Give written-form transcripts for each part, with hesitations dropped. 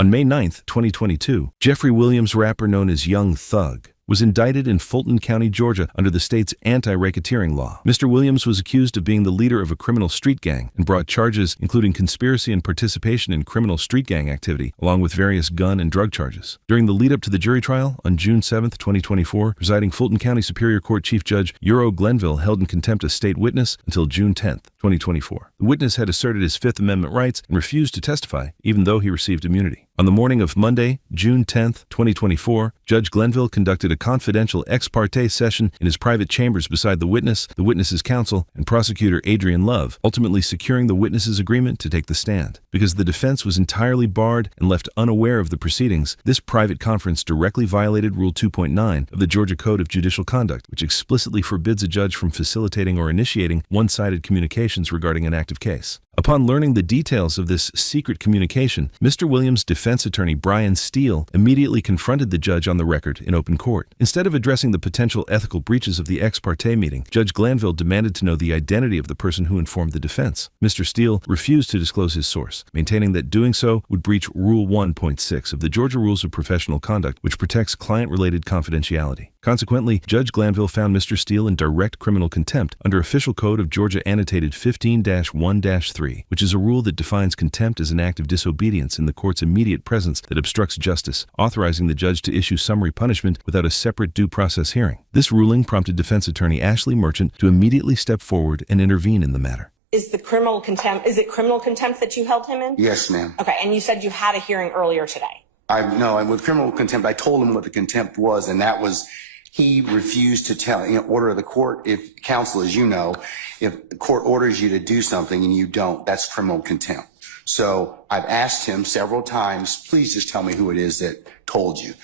On May 9, 2022, Jeffrey Williams, rapper known as Young Thug, was indicted in Fulton County, Georgia, under the state's anti-racketeering law. Mr. Williams was accused of being the leader of a criminal street gang and brought charges including conspiracy and participation in criminal street gang activity, along with various gun and drug charges. During the lead-up to the jury trial on June 7, 2024, presiding Fulton County Superior Court Chief Judge Euro Glenville held in contempt a state witness until June 10, 2024. The witness had asserted his Fifth Amendment rights and refused to testify, even though he received immunity. On the morning of Monday, June 10, 2024, Judge Glenville conducted a confidential ex parte session in his private chambers beside the witness's counsel, and prosecutor Adrian Love, ultimately securing the witness's agreement to take the stand. Because the defense was entirely barred and left unaware of the proceedings, this private conference directly violated Rule 2.9 of the Georgia Code of Judicial Conduct, which explicitly forbids a judge from facilitating or initiating one-sided communications regarding an active case. Upon learning the details of this secret communication, Mr. Williams' defense attorney Brian Steele immediately confronted the judge on the record in open court. Instead of addressing the potential ethical breaches of the ex parte meeting, Judge Glanville demanded to know the identity of the person who informed the defense. Mr. Steele refused to disclose his source, maintaining that doing so would breach Rule 1.6 of the Georgia Rules of Professional Conduct, which protects client-related confidentiality. Consequently, Judge Glanville found Mr. Steele in direct criminal contempt under Official Code of Georgia Annotated 15-1-3, which is a rule that defines contempt as an act of disobedience in the court's immediate presence that obstructs justice, authorizing the judge to issue summary punishment without a separate due process hearing. This ruling prompted defense attorney Ashley Merchant to immediately step forward and intervene in the matter. Is it criminal contempt that you held him in? Yes, ma'am. Okay, and you said you had a hearing earlier today. No, and with criminal contempt, I told him what the contempt was, and that was he refused to tell, order of the court. If counsel, as you know, if the court orders you to do something and you don't, that's criminal contempt. So I've asked him several times, please just tell me who it is that told you.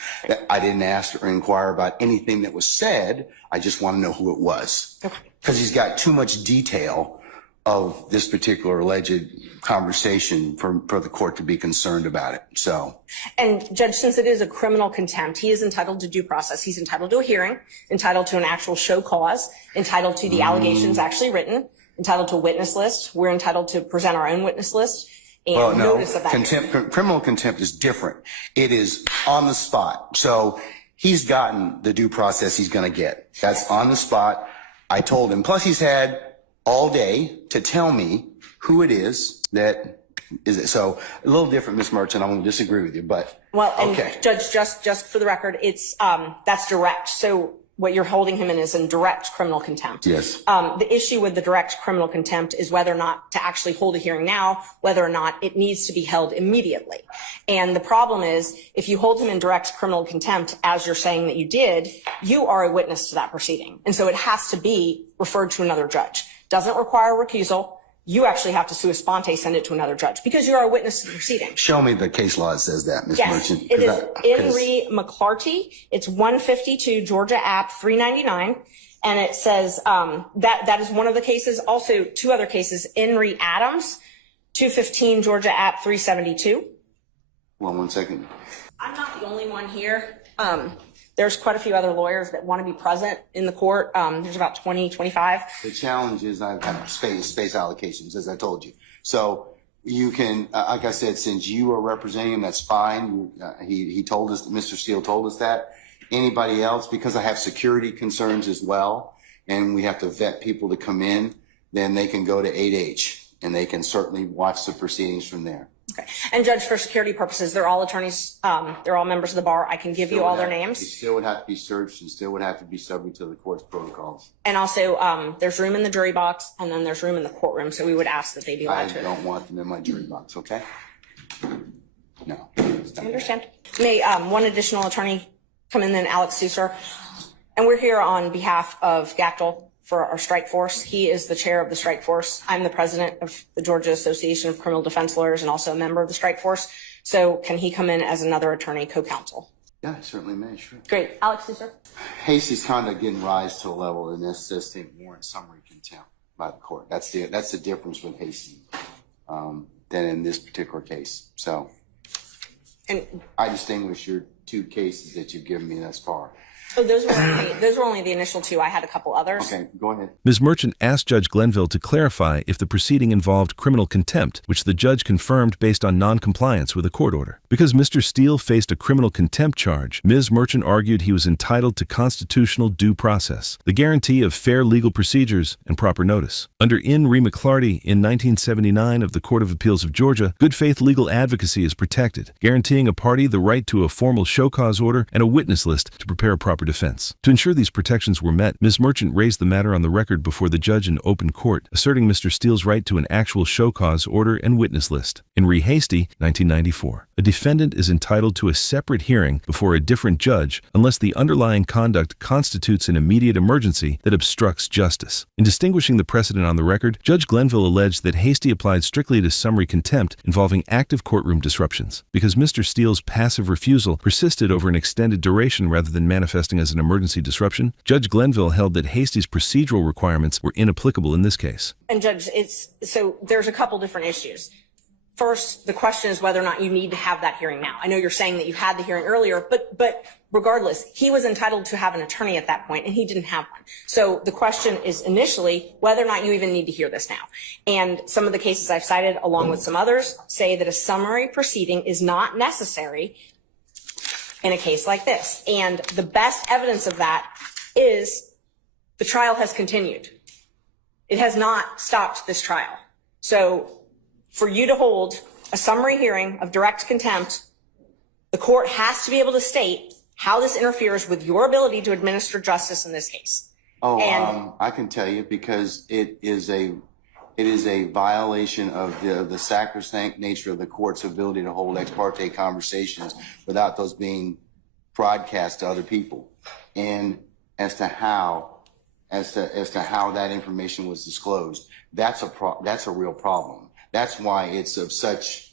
I didn't ask or inquire about anything that was said. I just want to know who it was. Okay. Because he's got too much detail of this particular alleged conversation for the court to be concerned about it. So, and Judge, since it is a criminal contempt, he is entitled to due process. He's entitled to a hearing, entitled to an actual show cause, entitled to the allegations actually written, entitled to a witness list. We're entitled to present our own witness list and notice of that. Criminal contempt is different. It is on the spot. So he's gotten the due process he's going to get. That's on the spot. I told him. Plus, he's had all day to tell me who it is that is it. So a little different, Ms. Merchant. I'm going to disagree with you, but well, and okay. Judge, just for the record, it's that's direct. So what you're holding him in is in direct criminal contempt. Yes. The issue with the direct criminal contempt is whether or not to actually hold a hearing now, whether or not it needs to be held immediately. And the problem is, if you hold him in direct criminal contempt, as you're saying that you did, you are a witness to that proceeding. And so it has to be referred to another judge. Doesn't require recusal. You actually have to sua sponte send it to another judge because you are a witness to the proceeding. Show me the case law that says that, Ms. Merchant. It is Henry McClarty. It's 152 Georgia App 399. And it says that is one of the cases. Also, two other cases, Henry Adams, 215 Georgia App 372. Well, 1 second. I'm not the only one here. There's quite a few other lawyers that want to be present in the court. There's about 20, 25. The challenge is I have space allocations, as I told you. So you can, like I said, since you are representing him, that's fine. He told us, Mr. Steele told us that. Anybody else, because I have security concerns as well, and we have to vet people to come in, then they can go to 8H, and they can certainly watch the proceedings from there. Okay. And Judge, for security purposes, they're all attorneys. They're all members of the bar. I can give you all their names. They still would have to be searched and still would have to be subject to the court's protocols. And also, there's room in the jury box, and then there's room in the courtroom. So we would ask that they be allowed to. I don't want them in my jury box. Okay. No. I understand. May one additional attorney come in, then Alex Susser. And we're here on behalf of Gactel for our strike force. He is the chair of the strike force. I'm the president of the Georgia Association of Criminal Defense Lawyers and also a member of the strike force. So can he come in as another attorney co-counsel? Yeah, certainly may, sure. Great. Alex Susser. Hasty's conduct didn't rise to a level that necessitates warrant summary contempt by the court. That's the difference with Hasty than in this particular case. So, and I distinguish your two cases that you've given me thus far. Oh, those were only the initial two. I had a couple others. Okay, go ahead. Ms. Merchant asked Judge Glenville to clarify if the proceeding involved criminal contempt, which the judge confirmed based on noncompliance with a court order. Because Mr. Steele faced a criminal contempt charge, Ms. Merchant argued he was entitled to constitutional due process, the guarantee of fair legal procedures and proper notice. Under In re McClarty in 1979 of the Court of Appeals of Georgia, good faith legal advocacy is protected, guaranteeing a party the right to a formal show cause order and a witness list to prepare a proper defense. To ensure these protections were met, Ms. Merchant raised the matter on the record before the judge in open court, asserting Mr. Steele's right to an actual show cause order and witness list. In re Hasty, 1994, a defendant is entitled to a separate hearing before a different judge unless the underlying conduct constitutes an immediate emergency that obstructs justice. In distinguishing the precedent on the record, Judge Glenville alleged that Hasty applied strictly to summary contempt involving active courtroom disruptions. Because Mr. Steele's passive refusal persisted over an extended duration rather than manifesting as an emergency disruption, Judge Glenville held that Hasty's procedural requirements were inapplicable in this case. And Judge, so there's a couple different issues. First, the question is whether or not you need to have that hearing now. I know you're saying that you had the hearing earlier, but regardless, he was entitled to have an attorney at that point, and he didn't have one. So the question is initially whether or not you even need to hear this now. And some of the cases I've cited, along with some others, say that a summary proceeding is not necessary in a case like this. And the best evidence of that is the trial has continued. It has not stopped this trial. So for you to hold a summary hearing of direct contempt, the court has to be able to state how this interferes with your ability to administer justice in this case. I can tell you, because it is a violation of the sacrosanct nature of the court's ability to hold ex parte conversations without those being broadcast to other people, and as to how that information was disclosed. That's a real problem. That's why it's of such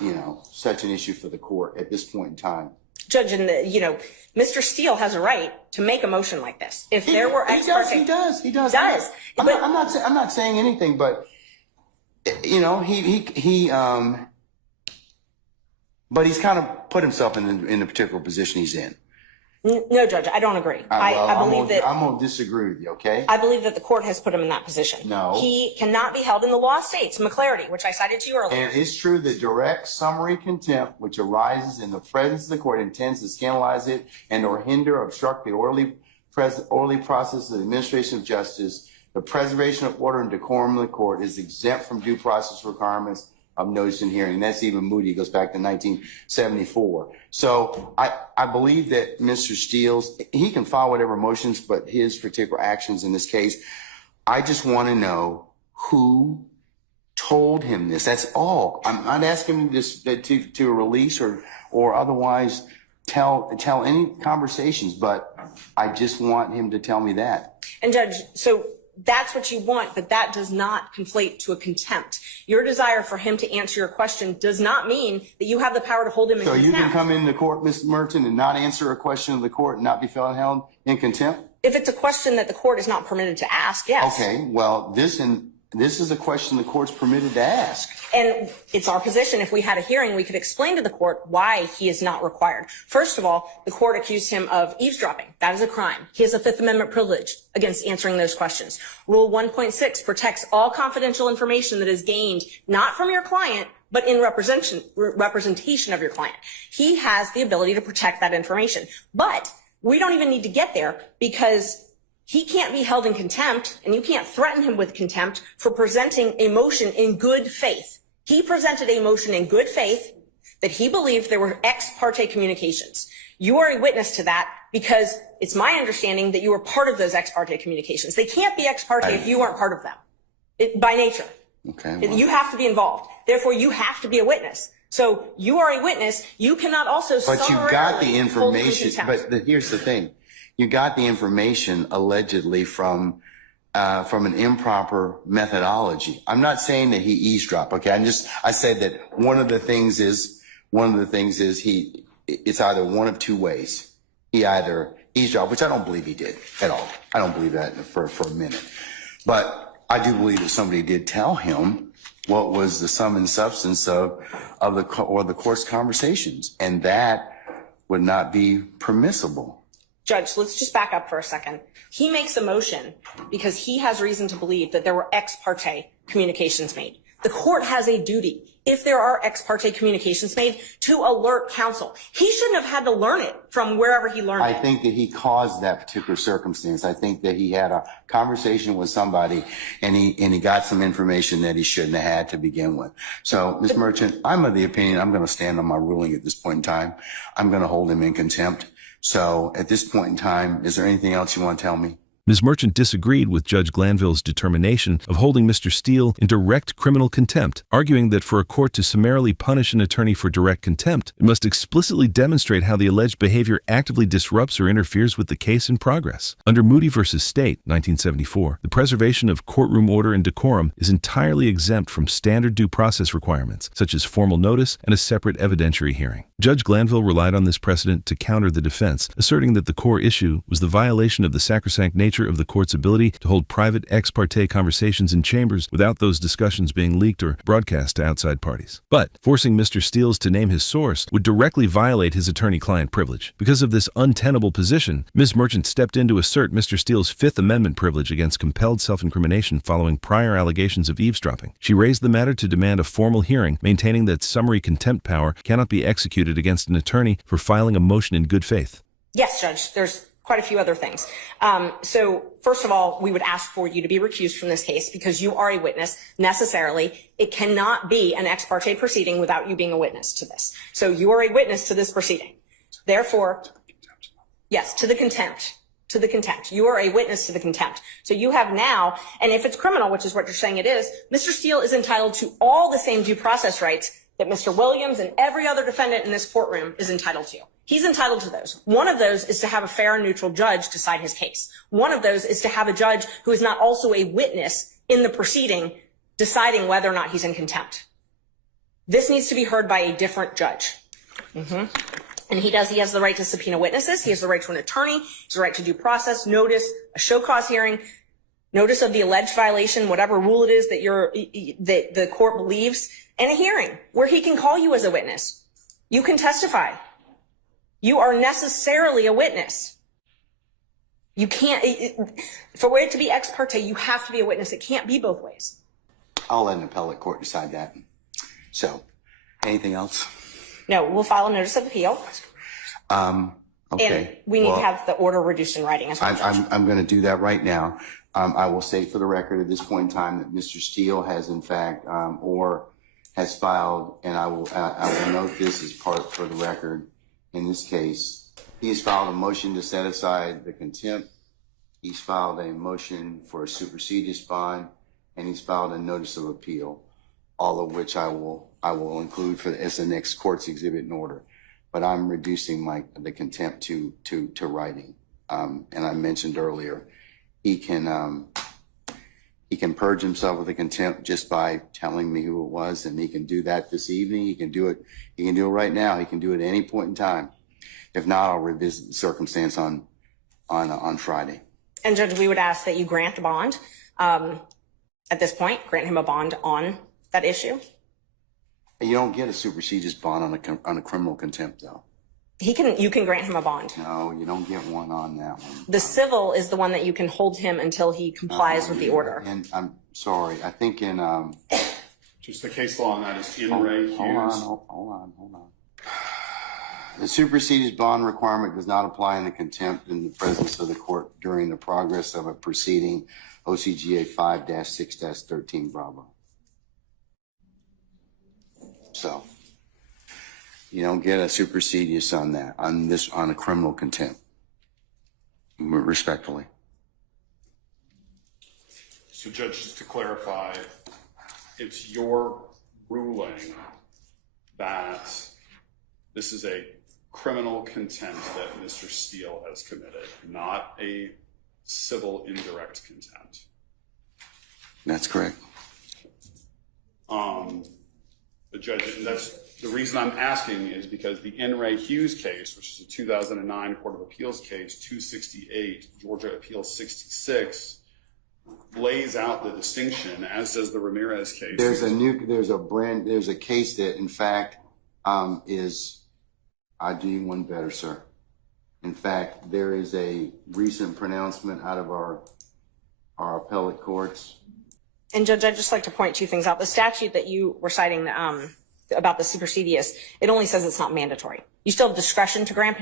an issue for the court at this point in time. Judge, Mr. Steele has a right to make a motion like this. If there were ex parte, he does. I'm not saying anything, but but he's kind of put himself in the particular position he's in. No, Judge, I don't agree. I'm going to disagree with you, okay? I believe that the court has put him in that position. No. He cannot be held in the law states, McClarty, which I cited to you earlier. And it's true that direct summary contempt, which arises in the presence of the court, intends to scandalize it and or hinder or obstruct the orderly process of the administration of justice. The preservation of order and decorum of the court is exempt from due process requirements of notice and hearing. That's even Moody, goes back to 1974. So I believe that Mr. Steele's, he can file whatever motions, but his particular actions in this case, I just want to know who told him this. That's all. I'm not asking him to release or otherwise tell any conversations, but I just want him to tell me that. And Judge, so that's what you want, but that does not conflate to a contempt. Your desire for him to answer your question does not mean that you have the power to hold him in contempt. So you can come into court, Mr. Merchant, and not answer a question of the court and not be held in contempt? If it's a question that the court is not permitted to ask, yes. Okay, well, this is a question the court's permitted to ask. And it's our position, if we had a hearing, we could explain to the court why he is not required. First of all, the court accused him of eavesdropping. That is a crime. He has a Fifth Amendment privilege against answering those questions. Rule 1.6 protects all confidential information that is gained not from your client, but in representation of your client. He has the ability to protect that information. But we don't even need to get there, because he can't be held in contempt, and you can't threaten him with contempt for presenting a motion in good faith. He presented a motion in good faith that he believed there were ex parte communications. You are a witness to that, because it's my understanding that you were part of those ex parte communications. They can't be ex parte if you weren't part of them, by nature. Okay. Well, you have to be involved. Therefore, you have to be a witness. So you are a witness. You cannot also but you got the information. information. But here's the thing. You got the information allegedly from an improper methodology. I'm not saying that he eavesdropped. Okay. I said that one of the things is it's either one of two ways. He either eavesdropped, which I don't believe he did at all. I don't believe that for a minute. But I do believe that somebody did tell him what was the sum and substance of the court's conversations, and that would not be permissible. Judge, let's just back up for a second. He makes a motion because he has reason to believe that there were ex parte communications made. The court has a duty, if there are ex parte communications made, to alert counsel. He shouldn't have had to learn it from wherever he learned it. I think that he caused that particular circumstance. I think that he had a conversation with somebody and he got some information that he shouldn't have had to begin with. So, Ms. Merchant, I'm of the opinion I'm going to stand on my ruling at this point in time. I'm going to hold him in contempt. So at this point in time, is there anything else you want to tell me? Ms. Merchant disagreed with Judge Glanville's determination of holding Mr. Steele in direct criminal contempt, arguing that for a court to summarily punish an attorney for direct contempt, it must explicitly demonstrate how the alleged behavior actively disrupts or interferes with the case in progress. Under Moody v. State, 1974, the preservation of courtroom order and decorum is entirely exempt from standard due process requirements, such as formal notice and a separate evidentiary hearing. Judge Glanville relied on this precedent to counter the defense, asserting that the core issue was the violation of the sacrosanct nature of the court's ability to hold private ex parte conversations in chambers without those discussions being leaked or broadcast to outside parties. But forcing Mr. Steele to name his source would directly violate his attorney-client privilege. Because of this untenable position, Ms. Merchant stepped in to assert Mr. Steele's Fifth Amendment privilege against compelled self-incrimination following prior allegations of eavesdropping. She raised the matter to demand a formal hearing, maintaining that summary contempt power cannot be executed against an attorney for filing a motion in good faith. Yes, Judge, there's quite a few other things. So first of all, we would ask for you to be recused from this case because you are a witness necessarily. It cannot be an ex parte proceeding without you being a witness to this. So you are a witness to this proceeding. Therefore, yes, to the contempt. To the contempt. You are a witness to the contempt. So you have now, and if it's criminal, which is what you're saying it is, Mr. Steele is entitled to all the same due process rights that Mr. Williams and every other defendant in this courtroom is entitled to. He's entitled to those. One of those is to have a fair and neutral judge decide his case. One of those is to have a judge who is not also a witness in the proceeding deciding whether or not he's in contempt. This needs to be heard by a different judge. And he has the right to subpoena witnesses. He has the right to an attorney. He has the right to due process, notice, a show cause hearing, notice of the alleged violation, whatever rule it is that that the court believes, and a hearing where he can call you as a witness. You can testify. You are necessarily a witness. You can't, for it to be ex parte, you have to be a witness. It can't be both ways. I'll let an appellate court decide that. So, anything else? No, we'll file a notice of appeal. Okay. And we need to have the order reduced in writing as well. I'm going to do that right now. I will state for the record at this point in time that Mr. Steele has in fact, or has filed, and I will note this as part for the record. In this case, he has filed a motion to set aside the contempt. He's filed a motion for a supersedious bond, and he's filed a notice of appeal, all of which I will include as the next court's exhibit in order. But I'm reducing the contempt to writing. And I mentioned earlier, he can purge himself of the contempt just by telling me who it was, and he can do that this evening. He can do it right now. He can do it at any point in time. If not, I'll revisit the circumstance on Friday. And Judge, we would ask that you grant a bond. At this point, grant him a bond on that issue. You don't get a supersedious bond on a criminal contempt, though. You can grant him a bond. No, you don't get one on that one. The civil is the one that you can hold him until he complies with the order. And I'm sorry, I think in just the case law on that is in Ray Hughes. Hold on. The supersedious bond requirement does not apply in the contempt in the presence of the court during the progress of a proceeding, OCGA 5-6-13 Bravo. So you don't get a supersedious on that, on a criminal contempt, respectfully. So Judge, just to clarify, it's your ruling that this is a criminal contempt that Mr. Steele has committed, not a civil indirect contempt. That's correct. The judge, that's the reason I'm asking is because the N. Ray Hughes case, which is a 2009 Court of Appeals case, 268, Georgia Appeals 66, lays out the distinction, as does the Ramirez case. There's a case that in fact is, I do you one better, sir. In fact, there is a recent pronouncement out of our appellate courts. And Judge, I'd just like to point two things out. The statute that you were citing about the supersedious, it only says it's not mandatory. You still have discretion to grant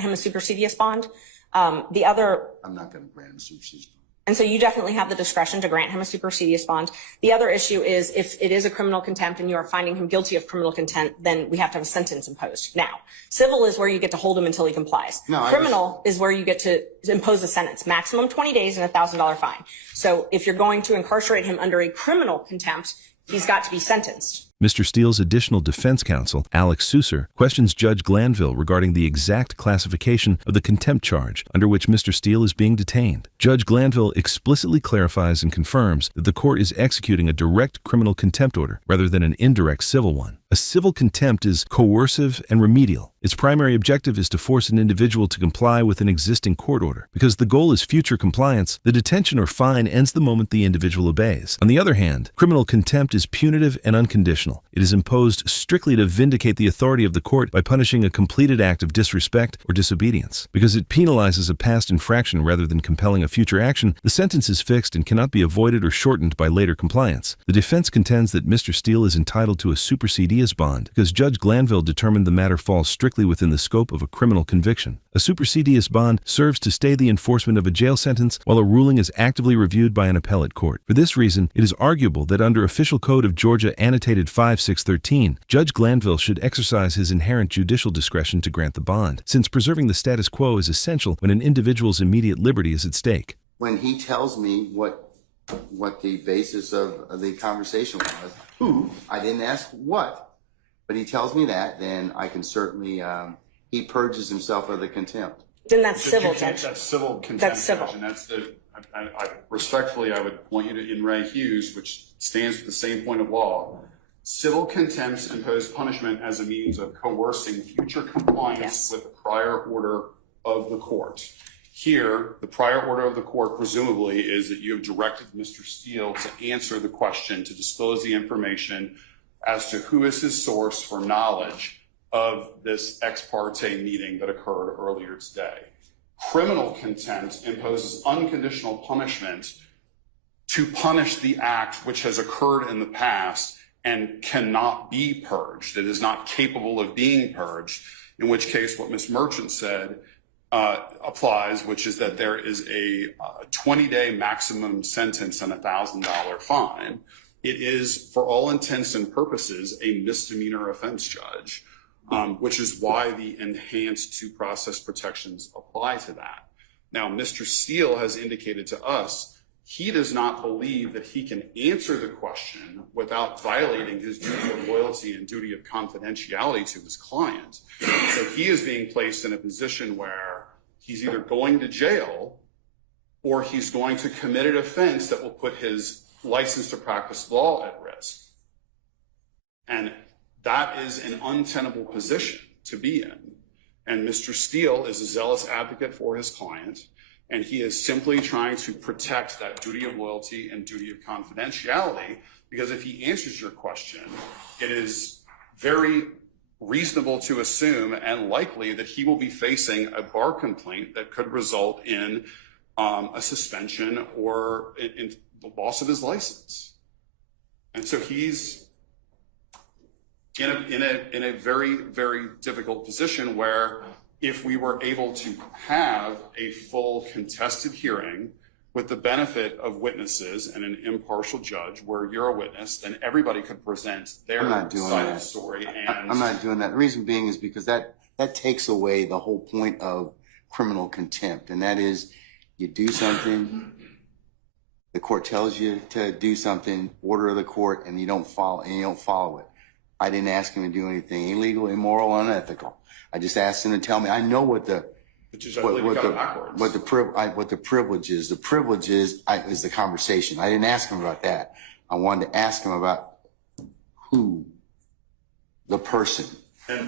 him a supersedious bond. The other, I'm not going to grant him a supersedious bond. and so you definitely have the discretion to grant him a supersedious bond. The other issue is if it is a criminal contempt and you are finding him guilty of criminal contempt, then we have to have a sentence imposed. Now, civil is where you get to hold him until he complies. No, criminal is where you get to impose a sentence, maximum 20 days and $1,000 fine. So if you're going to incarcerate him under a criminal contempt, he's got to be sentenced. Mr. Steele's additional defense counsel, Alex Susser, questions Judge Glanville regarding the exact classification of the contempt charge under which Mr. Steele is being detained. Judge Glanville explicitly clarifies and confirms that the court is executing a direct criminal contempt order rather than an indirect civil one. A civil contempt is coercive and remedial. Its primary objective is to force an individual to comply with an existing court order. Because the goal is future compliance, the detention or fine ends the moment the individual obeys. On the other hand, criminal contempt is punitive and unconditional. It is imposed strictly to vindicate the authority of the court by punishing a completed act of disrespect or disobedience. Because it penalizes a past infraction rather than compelling a future action, the sentence is fixed and cannot be avoided or shortened by later compliance. The defense contends that Mr. Steele is entitled to a supersedious bond because Judge Glanville determined the matter falls strictly within the scope of a criminal conviction. A supersedious bond serves to stay the enforcement of a jail sentence while a ruling is actively reviewed by an appellate court. For this reason, it is arguable that under Official Code of Georgia Annotated 5613, Judge Glanville should exercise his inherent judicial discretion to grant the bond, since preserving the status quo is essential when an individual's immediate liberty is at stake. When he tells me what the basis of the conversation was, who, I didn't ask what, but he tells me that, then I can certainly, he purges himself of the contempt. Then that's civil, Judge. That's civil contempt. That's civil. Judge, and that's respectfully, I would point you to In Re Hughes, which stands for the same point of law. Civil contempts impose punishment as a means of coercing future compliance with the prior order of the court. Here, the prior order of the court presumably is that you have directed Mr. Steele to answer the question, to disclose the information as to who is his source for knowledge of this ex parte meeting that occurred earlier today. Criminal contempt imposes unconditional punishment to punish the act which has occurred in the past and cannot be purged. It is not capable of being purged, in which case what Ms. Merchant said applies, which is that there is a 20-day maximum sentence and $1,000 fine. It is, for all intents and purposes, a misdemeanor offense, Judge, which is why the enhanced due process protections apply to that. Now, Mr. Steele has indicated to us he does not believe that he can answer the question without violating his duty of loyalty and duty of confidentiality to his client. So he is being placed in a position where he's either going to jail or he's going to commit an offense that will put his license to practice law at risk. And that is an untenable position to be in. And Mr. Steele is a zealous advocate for his client, and he is simply trying to protect that duty of loyalty and duty of confidentiality, because if he answers your question, it is very reasonable to assume and likely that he will be facing a bar complaint that could result in a suspension or in the loss of his license. And so he's in a very, very difficult position where if we were able to have a full contested hearing with the benefit of witnesses and an impartial judge where you're a witness, then everybody could present their side of the story. And I'm not doing that. The reason being is because that takes away the whole point of criminal contempt, and that is you do something, the court tells you to do something, order of the court, and you don't follow it. I didn't ask him to do anything illegal, immoral, unethical. I just asked him to tell me. I know what the privilege is. The privilege is the conversation. I didn't ask him about that. I wanted to ask him about who, the person, okay,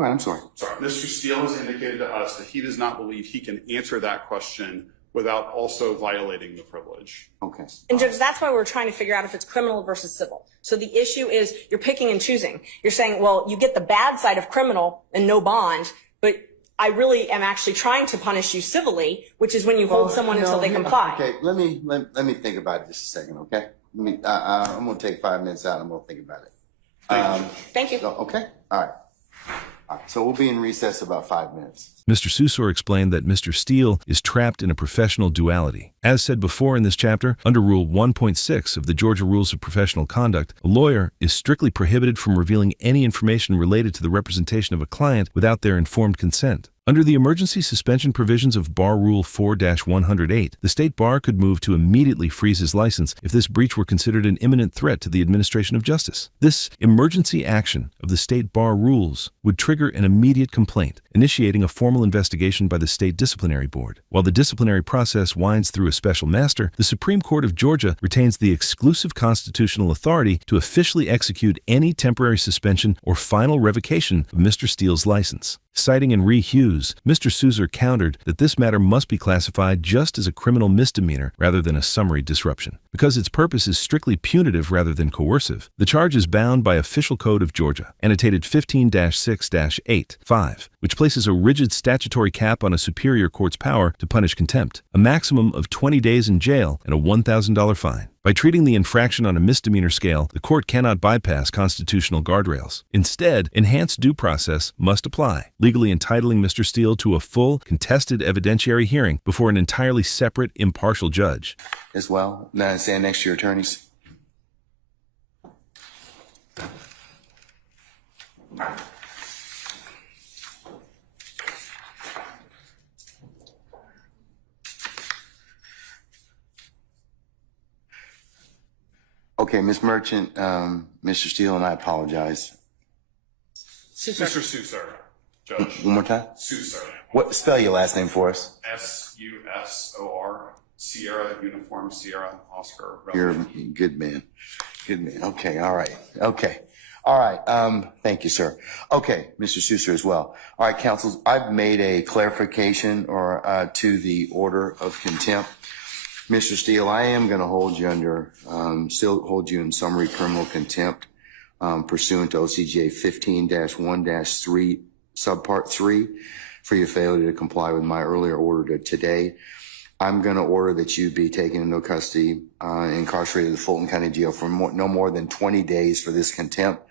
I'm sorry. Mr. Steele has indicated to us that he does not believe he can answer that question without also violating the privilege. Okay. And Judge, that's why we're trying to figure out if it's criminal versus civil. So the issue is you're picking and choosing. You're saying, well, you get the bad side of criminal and no bond, but I really am actually trying to punish you civilly, which is when you hold someone until they comply. Okay, let me think about it just a second, okay? I'm gonna take 5 minutes out, I'm gonna think about it. Thank you. Okay, all right. So we'll be in recess about 5 minutes. Mr. Susor explained that Mr. Steele is trapped in a professional duality. As said before in this chapter, under Rule 1.6 of the Georgia Rules of Professional Conduct, a lawyer is strictly prohibited from revealing any information related to the representation of a client without their informed consent. Under the emergency suspension provisions of Bar Rule 4-108, the state bar could move to immediately freeze his license if this breach were considered an imminent threat to the administration of justice. This emergency action of the state bar rules would trigger an immediate complaint, initiating a formal investigation by the State Disciplinary Board. While the disciplinary process winds through a special master, the Supreme Court of Georgia retains the exclusive constitutional authority to officially execute any temporary suspension or final revocation of Mr. Steele's license. Citing in Re Hughes, Mr. Susor countered that this matter must be classified just as a criminal misdemeanor rather than a summary disruption. Because its purpose is strictly punitive rather than coercive, the charge is bound by Official Code of Georgia, annotated 15-6-8-5, which places a rigid statutory cap on a superior court's power to punish contempt, a maximum of 20 days in jail and a $1,000 fine. By treating the infraction on a misdemeanor scale, the court cannot bypass constitutional guardrails. Instead, enhanced due process must apply, legally entitling Mr. Steele to a full, contested evidentiary hearing before an entirely separate, impartial judge. As well, now stand next to your attorneys. Okay, Ms. Merchant, Mr. Steele, and I apologize. Mr. Susor, Judge. One more time? Susor. What, spell your last name for us? Susor. Sierra, Uniform, Sierra, Oscar. You're a good man. Good man. Okay, all right. Okay. All right. Thank you, sir. Okay, Mr. Susor as well. All right, counsel, I've made a clarification to the order of contempt. Mr. Steele, I am going to hold you still hold you in summary criminal contempt, pursuant to OCGA 15-1-3, subpart 3, for your failure to comply with my earlier order today. I'm going to order that you be taken into custody, incarcerated in the Fulton County Jail for no more than 20 days for this contempt.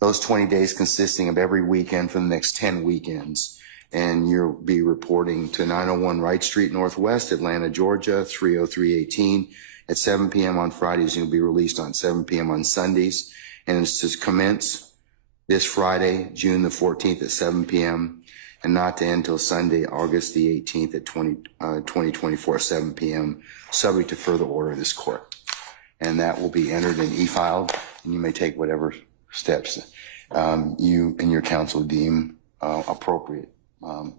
Those 20 days consisting of every weekend for the next 10 weekends. And you'll be reporting to 901 Wright Street Northwest, Atlanta, Georgia, 30318 at 7 p.m. on Fridays. You'll be released on 7 p.m. on Sundays. And it's to commence this Friday, June the 14th at 7 p.m. and not to end until Sunday, August the 18th at 2024, 7 p.m., subject to further order of this court. And that will be entered and e-filed, and you may take whatever steps you and your counsel deem appropriate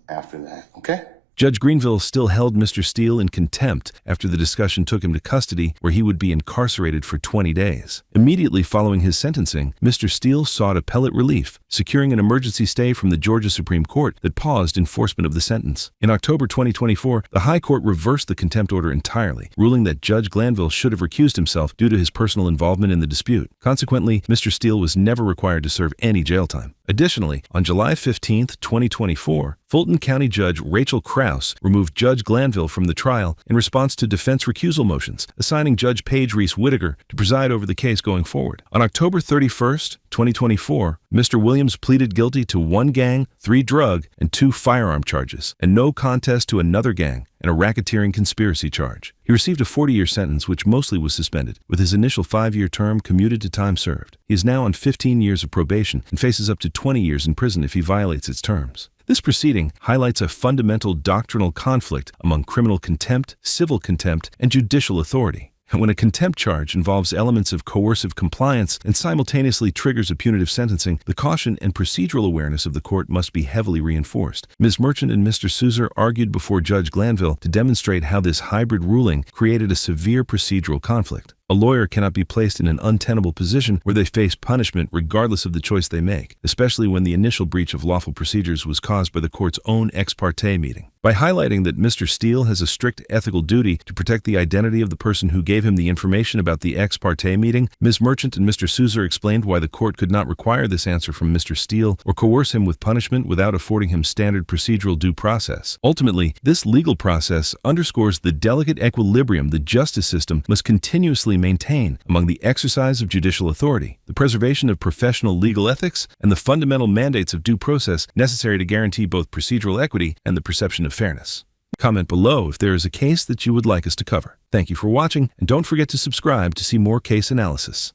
after that. Okay? Judge Greenville still held Mr. Steele in contempt after the discussion took him to custody, where he would be incarcerated for 20 days. Immediately following his sentencing, Mr. Steele sought appellate relief, securing an emergency stay from the Georgia Supreme Court that paused enforcement of the sentence. In October 2024, the High Court reversed the contempt order entirely, ruling that Judge Glanville should have recused himself due to his personal involvement in the dispute. Consequently, Mr. Steele was never required to serve any jail time. Additionally, on July 15, 2024, Fulton County Judge Rachel Krause removed Judge Glanville from the trial in response to defense recusal motions, assigning Judge Paige Reese Whittaker to preside over the case going forward. On October 31, 2024, Mr. Williams pleaded guilty to 1 gang, 3 drug, and 2 firearm charges, and no contest to another gang and a racketeering conspiracy charge. He received a 40-year sentence, which mostly was suspended, with his initial 5-year term commuted to time served. He is now on 15 years of probation and faces up to 20 years in prison if he violates its terms. This proceeding highlights a fundamental doctrinal conflict among criminal contempt, civil contempt, and judicial authority. When a contempt charge involves elements of coercive compliance and simultaneously triggers a punitive sentencing, the caution and procedural awareness of the court must be heavily reinforced. Ms. Merchant and Mr. Susor argued before Judge Glanville to demonstrate how this hybrid ruling created a severe procedural conflict. A lawyer cannot be placed in an untenable position where they face punishment regardless of the choice they make, especially when the initial breach of lawful procedures was caused by the court's own ex parte meeting. By highlighting that Mr. Steele has a strict ethical duty to protect the identity of the person who gave him the information about the ex parte meeting, Ms. Merchant and Mr. Souza explained why the court could not require this answer from Mr. Steele or coerce him with punishment without affording him standard procedural due process. Ultimately, this legal process underscores the delicate equilibrium the justice system must continuously maintain among the exercise of judicial authority, the preservation of professional legal ethics, and the fundamental mandates of due process necessary to guarantee both procedural equity and the perception of fairness. Comment below if there is a case that you would like us to cover. Thank you for watching, and don't forget to subscribe to see more case analysis.